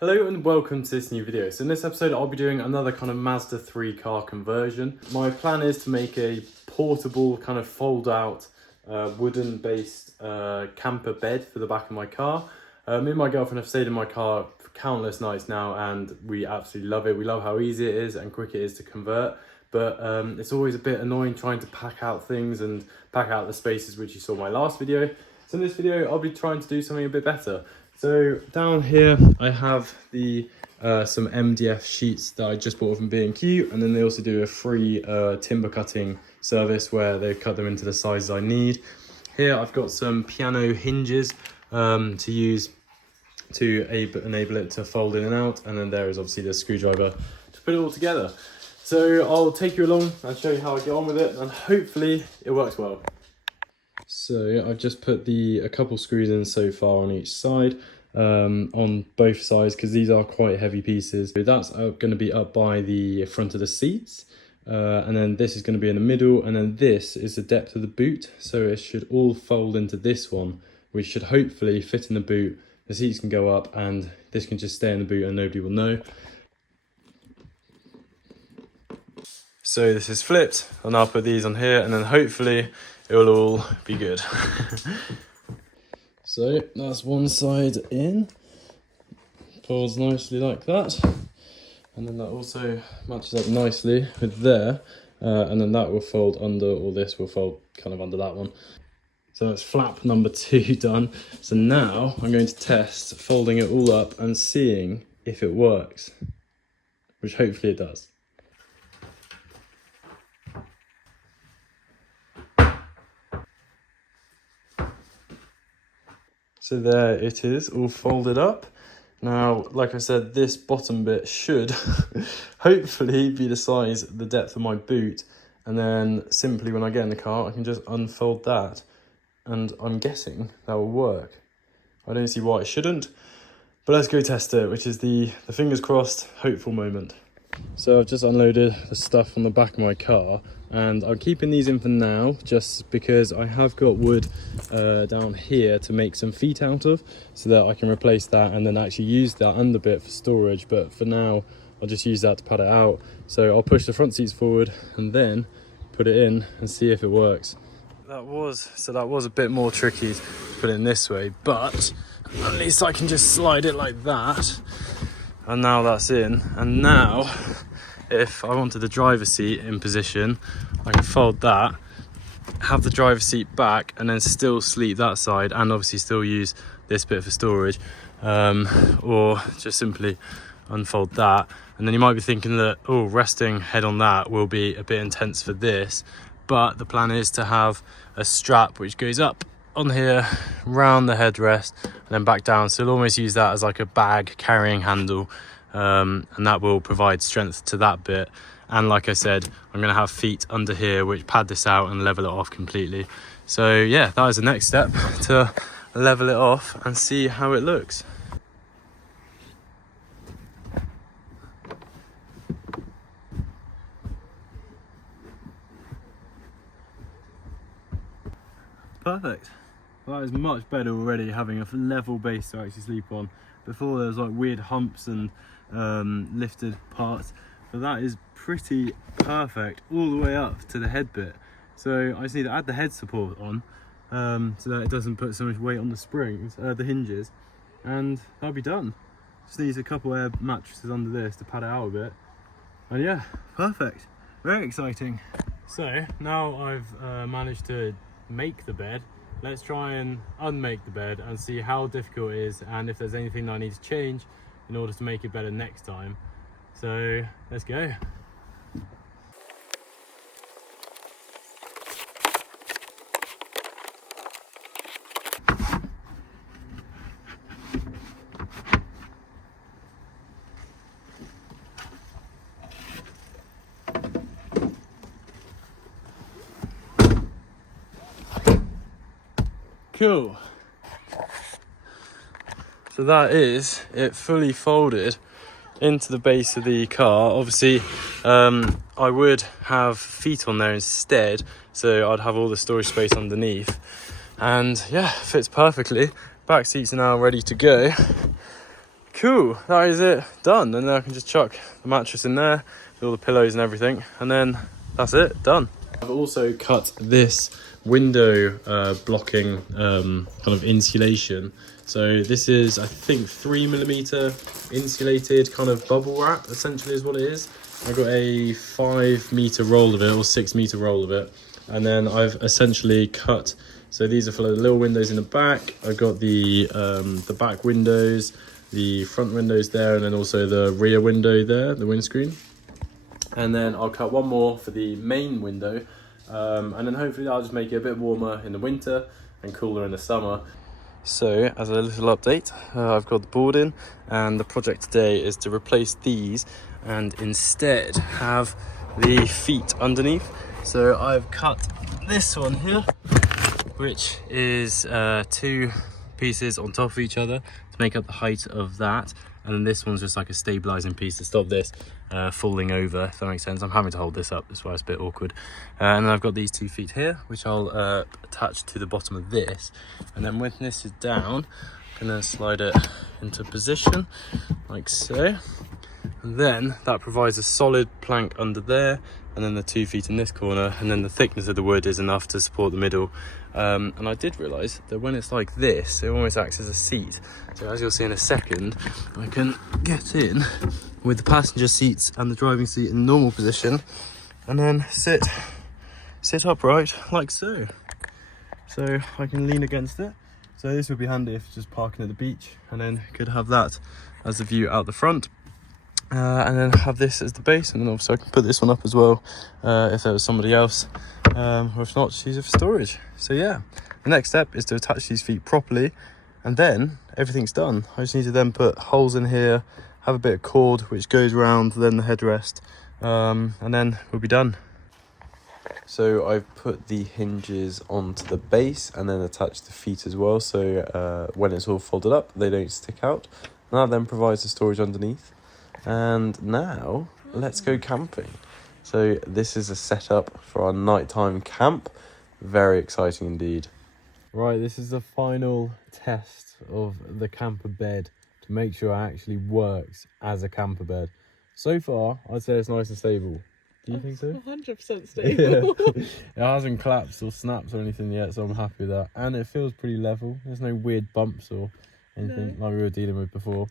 Hello and welcome to this new video. So in this episode I'll be doing another kind of Mazda 3 car conversion. My plan is to make a portable kind of fold out wooden based camper bed for the back of my car. Me and my girlfriend have stayed in my car for countless nights now and we absolutely love it. We love how easy it is and quick it is to convert. But it's always a bit annoying trying to pack out things and pack out the spaces which you saw in my last video. So in this video I'll be trying to do something a bit better. So down here I have the some MDF sheets that I just bought from B&Q, and then they also do a free timber cutting service where they cut them into the sizes I need. Here I've got some piano hinges to use to enable it to fold in and out, and then there is obviously the screwdriver to put it all together. So I'll take you along and show you how I get on with it, and hopefully it works well. So I've just put a couple screws in so far on each side, on both sides, because these are quite heavy pieces. So that's going to be up by the front of the seats, and then this is going to be in the middle, and then this is the depth of the boot. So it should all fold into this one, which should hopefully fit in the boot. The seats can go up and this can just stay in the boot and nobody will know. So this is flipped, and I'll put these on here, and then hopefully it will all be good. So that's one side in, folds nicely like that, and then that also matches up nicely with there, and then that will fold under, or this will fold kind of under that one. So that's flap number 2 done. So now I'm going to test folding it all up and seeing if it works, which hopefully it does. So there it is, all folded up. Now, like I said, this bottom bit should hopefully be the depth of my boot. And then simply when I get in the car, I can just unfold that. And I'm guessing that will work. I don't see why it shouldn't, but let's go test it, which is the fingers crossed, hopeful moment. So I've just unloaded the stuff on the back of my car, and I'm keeping these in for now just because I have got wood down here to make some feet out of, so that I can replace that and then actually use that under bit for storage. But for now I'll just use that to pad it out. So I'll push the front seats forward and then put it in and see if it works. That was a bit more tricky to put it in this way, but at least I can just slide it like that. And now that's in, and now if I wanted the driver's seat in position, I can fold that, have the driver's seat back, and then still sleep that side, and obviously still use this bit for storage, or just simply unfold that. And then you might be thinking that, oh, resting head on that will be a bit intense for this, but the plan is to have a strap which goes up on here, round the headrest, and then back down. So you'll almost use that as like a bag carrying handle, and that will provide strength to that bit. And like I said, I'm going to have feet under here which pad this out and level it off completely. So yeah, that is the next step, to level it off and see how it looks. Perfect. Well, that is much better already, having a level base to actually sleep on. Before there was like weird humps and lifted parts, but that is pretty perfect all the way up to the head bit. So I just need to add the head support on, so that it doesn't put so much weight on the springs, the hinges, and that'll be done. Just needs a couple air mattresses under this to pad it out a bit, and yeah, perfect. Very exciting. So now I've managed to make the bed. Let's try and unmake the bed and see how difficult it is, and if there's anything that I need to change in order to make it better next time. So let's go. Cool. So that is it, fully folded into the base of the car. Obviously I would have feet on there instead, so I'd have all the storage space underneath, and yeah, fits perfectly. Back seats are now ready to go. Cool, that is it done. And then I can just chuck the mattress in there with all the pillows and everything, and then that's it, done. I've also cut this window blocking kind of insulation. So this is, I think, 3mm insulated kind of bubble wrap, essentially is what it is. I've got a 5-meter roll of it, or 6-meter roll of it, and then I've essentially cut. So these are for the little windows in the back. I've got the back windows, the front windows there, and then also the rear window there, the windscreen. And then I'll cut one more for the main window, and then hopefully that'll just make it a bit warmer in the winter and cooler in the summer. So as a little update, I've got the board in, and the project today is to replace these and instead have the feet underneath. So I've cut this one here, which is 2 pieces on top of each other to make up the height of that, and then this one's just like a stabilizing piece to stop this falling over, if that makes sense. I'm having to hold this up, that's why it's a bit awkward. And then I've got these 2 feet here, which I'll attach to the bottom of this, and then when this is down, I'm gonna slide it into position like so, and then that provides a solid plank under there, and then the 2 feet in this corner, and then the thickness of the wood is enough to support the middle. And I did realise that when it's like this, it almost acts as a seat. So as you'll see in a second, I can get in with the passenger seats and the driving seat in normal position, and then sit upright like so. So I can lean against it. So this would be handy if just parking at the beach, and then could have that as the view out the front. And then have this as the base, and then obviously I can put this one up as well if there was somebody else, or if not, just use it for storage. So yeah, the next step is to attach these feet properly, and then everything's done. I just need to then put holes in here, have a bit of cord which goes around then the headrest, and then we'll be done. So I've put the hinges onto the base and then attached the feet as well, so when it's all folded up they don't stick out, and that then provides the storage underneath. And now let's go camping. So this is a setup for our nighttime camp. Very exciting indeed. Right, this is the final test of the camper bed to make sure it actually works as a camper bed. So far, I'd say it's nice and stable. Do you think so? 100% stable. Yeah. It hasn't collapsed or snapped or anything yet, so I'm happy with that. And it feels pretty level. There's no weird bumps or anything like we were dealing with before.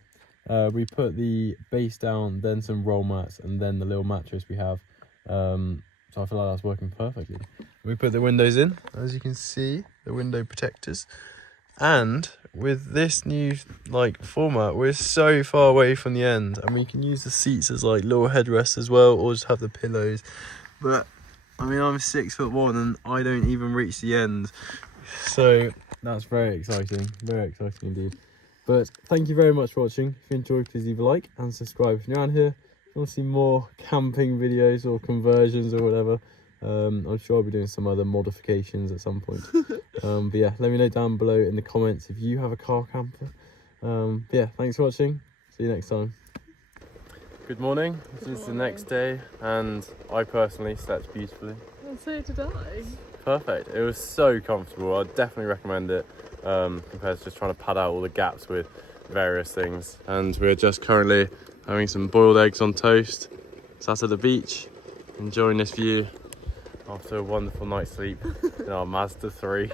We put the base down, then some roll mats, and then the little mattress we have. So I feel like that's working perfectly. We put the windows in, as you can see, the window protectors. And with this new format, we're so far away from the end, and we can use the seats as little headrests as well, or just have the pillows. But I mean, I'm 6'1" and I don't even reach the end, so that's very exciting indeed. But thank you very much for watching. If you enjoyed, please leave a like and subscribe if you're around here. If you want to see more camping videos or conversions or whatever, I'm sure I'll be doing some other modifications at some point. But yeah, let me know down below in the comments if you have a car camper. But yeah, thanks for watching. See you next time. Good morning. This is the next day, and I personally slept beautifully. And so did I. Perfect. It was so comfortable. I'd definitely recommend it compared to just trying to pad out all the gaps with various things. And we're just currently having some boiled eggs on toast, sat at the beach, enjoying this view after a wonderful night's sleep in our Mazda 3.